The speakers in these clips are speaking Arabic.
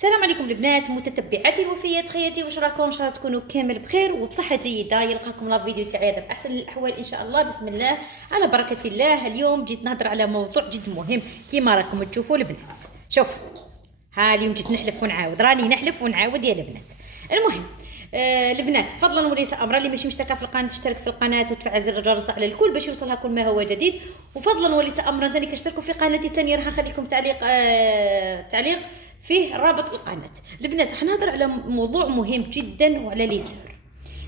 السلام عليكم البنات متتبعاتي الوفيات خياتي، واش راكم؟ ان شاء الله تكونوا كامل بخير وبصحه جيده. يلقاكم لا فيديو تاعي هذا باحسن الاحوال ان شاء الله. بسم الله على بركه الله. اليوم جيت نهضر على موضوع جد مهم كيما راكم تشوفوا البنات. شوف ها اليوم جيت نحلف ونعاود، راني نحلف ونعاود يا البنات. المهم البنات فضلا وليس امرا، اللي ماشي مشتركه في القناه تشترك في القناه وتفعل زر الجرس على الكل باش يوصلها كل ما هو جديد. وفضلا وليس امرا ثاني كاشتركوا في قناتي الثانيه، راح نخليكم تعليق فيه رابط القناه. البنات راح نهضر على موضوع مهم جدا وعلى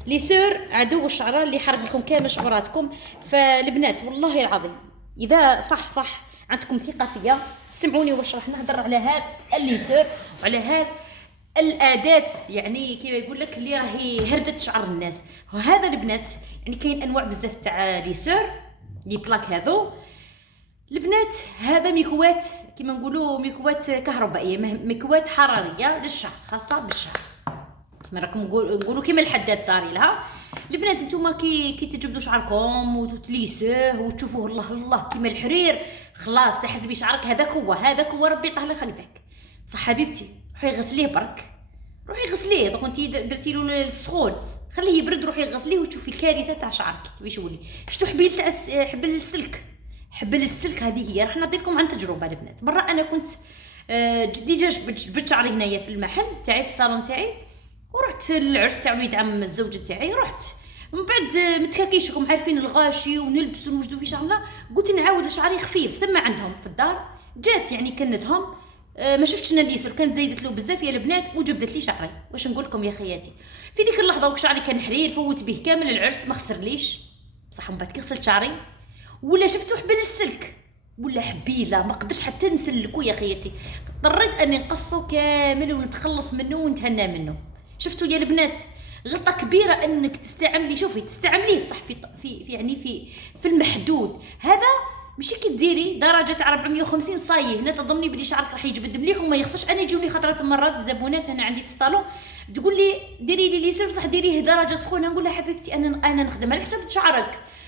ليسور عدو الشعراء اللي يحرق لكم كامل شعوراتكم. فالبنات والله العظيم اذا صح عندكم ثقه فيا سمعوني واش راح نهضر على هذا الليسور وعلى هذا الاداه، يعني كيما يقول لك اللي راهي هردت شعر الناس. وهذا البنات يعني كاين انواع بزاف تاع ليسور لي بلاك هذو البنات. هذا ميكوات كيما نقولوا ميكوات كهربائيه، ميكوات حراريه للشعر، خاصه بالشعر كيما راكم نقولوا كيما الحداد صاري لها. البنات نتوما كي تجبدوا شعركم وتليسوه وتشوفوه الله كيما الحرير، خلاص تحسبي شعرك هذاك هو ربي يطهر لك هكذاك. بصح حبيبتي روحي غسليه برك، روحي غسليه. دوك انت درتي له السخون خليه يبرد، روحي غسليه وتشوفي الكارثه تاع شعرك كيفاش يولي. شتو حبيل تاع حبل السلك هذه هي. راح نعطي لكم عن تجربه البنات. مره انا كنت ديجا جبت شعري هنايا في المحل تاعي في الصالون تاعي، ورحت للعرس تاع وليد عم الزوجه تاعي. رحت من بعد متكاكيش راكم عارفين الغاشي ونلبس ونوجدوا في شعرنا، قلت نعاود شعري خفيف. ثم عندهم في الدار جات يعني كنتهم ما شفتش انا الليسر، كانت زايدت له بزاف يا البنات وجبدت لي شعري. واش نقول لكم يا خياتي، في ديك اللحظه وك شعري كان حرير فوت به كامل العرس ما خسرليش بصح. من بعد كي غسلت شعري ولا شفتو حبل السلك ولا حبيله ما قدرتش حتى نسلكو يا خياتي، اضطريت اني نقصو كامل ونتخلص منه ونتهنى منه. شفتوا يا البنات غلطه كبيره انك تستعملي، شوفي تستعمليه بصح في يعني في المحدود. هذا ماشي كي ديري درجه تاع 450 صاي هنا تظني بلي شعرك راح يجبد مليح وما يخسرش. انا يجوني خطره مرات الزبونات انا عندي في الصالون تقول لي ديري لي ليسر بصح ديريه درجه سخونه. نقول لها حبيبتي انا نخدم على حساب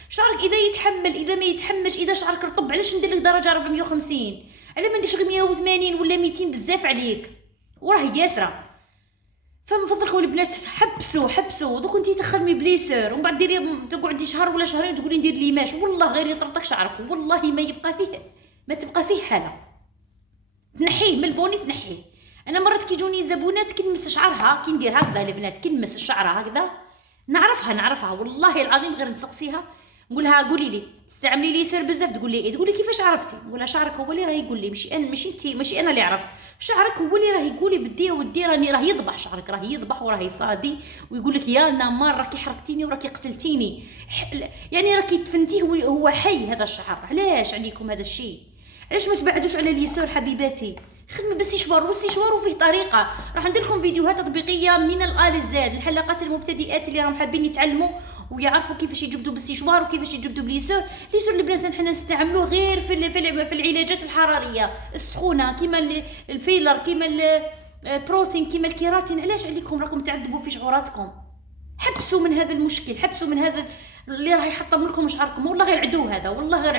شعرك اذا يتحمل اذا ما يتحملش، اذا شعرك رطب علاش ندير لك درجه 450؟ على ما نديرش غير 180 ولا 200 بزاف عليك وراه ياسره. فمن فضلكم البنات حبسوا دوك انتي تخدمي بليسر ومن بعد ديري تقعدي شهر ولا شهرين تقولي ندير ليماش، والله غير يطرطق شعرك والله ما تبقى فيه حاله. تنحيه من البوني تنحيه. انا مرات كيجوني زبونات كي نمس شعرها كي ندير هكذا البنات كي نمس شعرها هكذا نعرفها والله العظيم غير نسقسيها نقولها قولي لي تستعملي ليسر بزاف، تقول لي تقول لي كيفاش عرفتي؟ نقولها شعرك هو اللي راه يقول لي، ماشي انا اللي عرفت. شعرك هو اللي راه يقول لي بديه ودي راني راه يذبح شعرك، راه يذبح وراه يصادي ويقول لك يا نمار راكي حرقتيني وراكي قتلتيني، يعني راكي تفنتيه هو حي هذا الشعر. علاش عليكم هذا الشيء؟ علاش ما تبعدوش على اليسار حبيباتي؟ خدمه بالسيشوار وفيه طريقه. راح ندير لكم فيديوهات تطبيقيه من الآ للزاد الحلقات المبتدئات اللي راهم حابين يتعلموا ويعرفوا كيفاش يجبدوا بالسيشوار وكيفاش يجبدوا باليسار. ليسور البنات نحن نستعملوه غير في العلاجات الحراريه السخونه كيما الفيلر كيما البروتين كيما الكيراتين. علاش عليكم راكم تعذبوا في شعوراتكم؟ حبسوا من هذا المشكل، حبسوا من هذا اللي راح يحطم لكم شعركم. والله غير عدو هذا، والله غير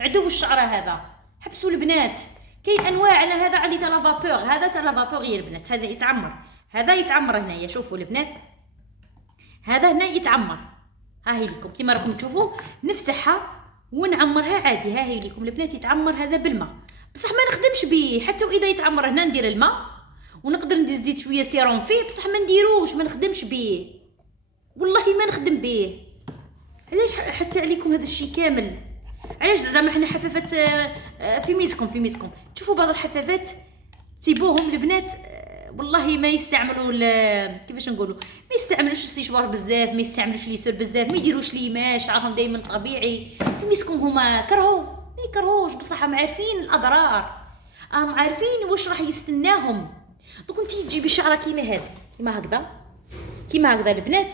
عدو الشعر هذا. حبسوا البنات. كاين انواع. انا هذا عندي تاع لافابور، هذا تاع لافابور يا البنات، هذا يتعمر هنايا. شوفوا البنات هذا هنا يتعمر، ها هي لكم كيما راكم تشوفوا نفتحها ونعمرها عادي. ها هي لكم البنات يتعمر هذا بالماء بصح ما نخدمش به. حتى واذا يتعمر هنا ندير الماء ونقدر نزيد شويه سيروم فيه بصح ما نديروش ما نخدمش به، والله ما نخدم به. علاش حتى عليكم هذا الشيء كامل؟ علاش زعما حنا حفافات في ميزكم تشوفوا بعض الحفافات تسيبوهم البنات والله ما يستعملوا كيفاش نقولوا ما يستعملوش السيشوار بزاف، ما يستعملوش ليسر بزاف، ما يديروش ليماش، شعرهم دائما طبيعي. ميسكم هما ما يكرهوش بصح هم عارفين الاضرار، هم عارفين واش راح يستناهم. دوك انت تجيبي شعره كيما هكذا البنات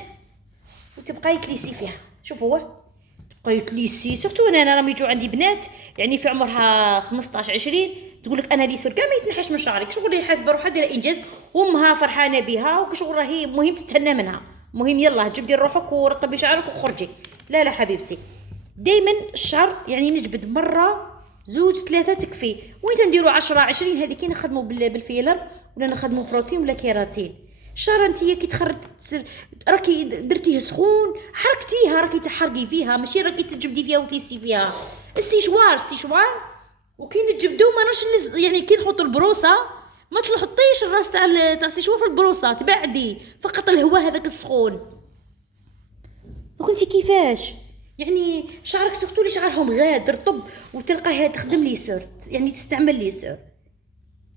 وتبقاي تليسي فيها. شوفوا تبقاي تليسي. سورتو انا راهم يجوا عندي بنات يعني في عمرها 15 20 تقول لك انا ليسر كاع ما يتنحش من شعرك، شغل هي حاسبه روحها دايره انجاز وامها فرحانه بها وكشغل راهي مهم تتهنى منها، مهم يلا جبدي روحك ورطبي شعرك وخرجي. لا حبيبتي دائما الشعر يعني نجبد مره زوج ثلاثه تكفي، وين نديروا 10 20 هذه كي نخدموا بالفيلر ولا نخدموا بروتين ولا كيراتين. الشعره نتيا كي راكي درتيه سخون حركتيها، راكي تحرقي فيها، ماشي راكي تجبدي فيها وتليسي فيها. السيشوار وكاين تجبدو ما راش يعني كي نحطوا البروسه ما تحطيش الراس تاع السيشوار في البروسه، تبعدي فقط الهواء هذاك السخون. دونك انت كيفاش يعني شعرك سورتو لي شعرهم غادر طب وتلقاها تخدم لي سور، يعني تستعمل لي سور.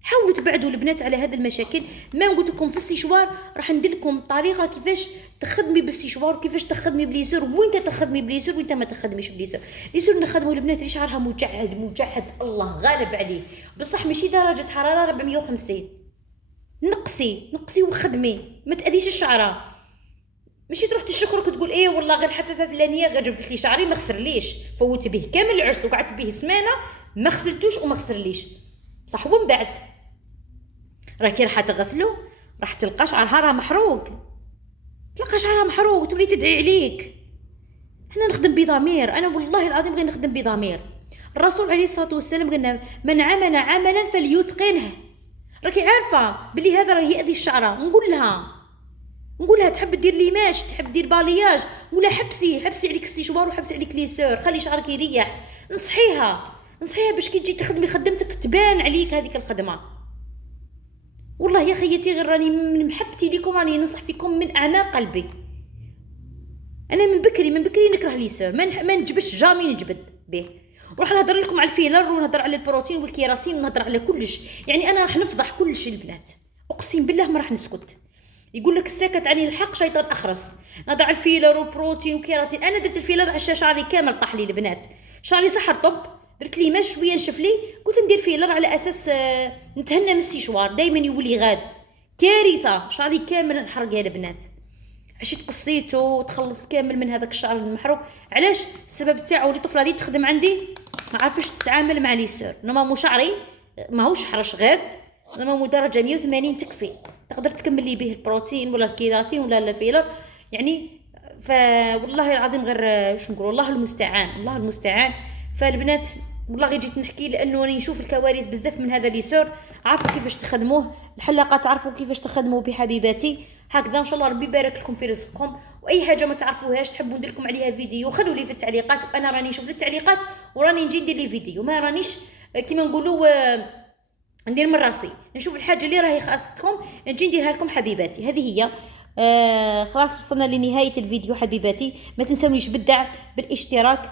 حاولوا تبعدوا البنات على هذه المشاكل. ما قلت لكم في السيشوار راح ندير لكم طريقه كيفاش تخدمي بالسيشوار وكيفاش تخدمي بليسور، وين تخدمي بليسور وين ما تخدميش بليسور. ليسور نخدموا البنات اللي شعرها مجعد الله غالب عليه، بصح ماشي درجه حراره 450. نقصي وخدمي، ما تاذيش الشعره. ماشي تروح تشكرك وتقول ايه والله غير الحفافه فلانيه غير جبدت لي شعري ما خسرليش، فوت به كامل العرس وقعدت به سمانه ما غسلتوش وما خسرليش. بصح ومن بعد راكي راح تغسلو راح تلقى شعرها راه محروق، وتولي تدعي عليك. حنا نخدم بضمير، انا والله العظيم غير نخدم بضمير. الرسول عليه الصلاه والسلام قالنا من عمل عملا فليتقنه. راكي عارفه بلي هذا راه يأذي الشعره، نقول لها تحب دير ليماج، تحب دير بالياج، ولا حبسي عليك السيشوار وحبسي عليك ليسور، خلي شعرك يريح. نصحيها باش كي تجي تخدمي خدمتك تبان عليك هذيك الخدمه. والله يا خيتي غير راني من محبتي ليكم راني ننصح فيكم من اعماق قلبي. انا من بكري نكره ليسور، ما نجبدش جامي نجبد به. وراح نهضر لكم على الفيلر ونهضر على البروتين والكيراتين ونهضر على كلش، يعني انا راح نفضح كلش البنات، اقسم بالله ما راح نسكت. يقول لك الساكت عن الحق شيطان اخرس. نهضر على الفيلر وبروتين وكيراتين. انا درت الفيلر عشان شعري كامل طاح لي البنات، شعري صح رطب، درت لي ماش شويه نشف لي، قلت ندير فيلر على اساس نتهنى من السيشوار دائما يولي غاد. كارثه شعري كامل انحرق يا البنات. عشيت قصيته وتخلص كامل من هذاك الشعر المحروق. علاش؟ السبب تاعو لي طفله اللي تخدم عندي ما عارفش تتعامل مع ليسور. نورمالمون شعري ماهوش حرش غاد، نورمالمون درجه 180 تكفي، تقدر تكمل لي به البروتين ولا الكيراتين ولا الفيلر يعني. والله العظيم غير واش نقول، الله المستعان. فالبنات والله غير جيت نحكي لانه راني نشوف الكوارث بزاف من هذا ليسور. عارفوا كيفاش تخدموه، الحلاقات تعرفوا كيفاش تخدموه بحبيباتي. هكذا ان شاء الله ربي يبارك لكم في رزقكم. واي حاجه ما تعرفوهاش تحبوا ندير لكم عليها فيديو خلوا لي في التعليقات، وانا راني نشوف التعليقات وراني نجي ندير لي فيديو. ما رانيش كيما نقولوا ندير من راسي، نشوف الحاجه اللي راهي خاصتكم نجي نديرها لكم حبيباتي. هذه هي. خلاص وصلنا لنهايه الفيديو حبيباتي. ما تنسونيش بالدعم بالاشتراك.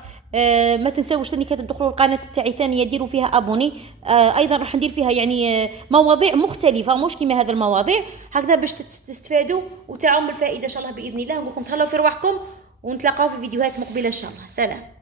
ما تنسوش ثاني كي تدخلوا القناه تاعي ثانيه ديروا فيها ابوني. ايضا راح ندير فيها يعني مواضيع مختلفه مش كيما هذا المواضيع، هكذا باش تستفادوا وتعاوم بالفائده ان شاء الله باذن الله. نقول لكم تهلاو في رواحكم ونتلاقاو في فيديوهات مقبله ان شاء الله. سلام.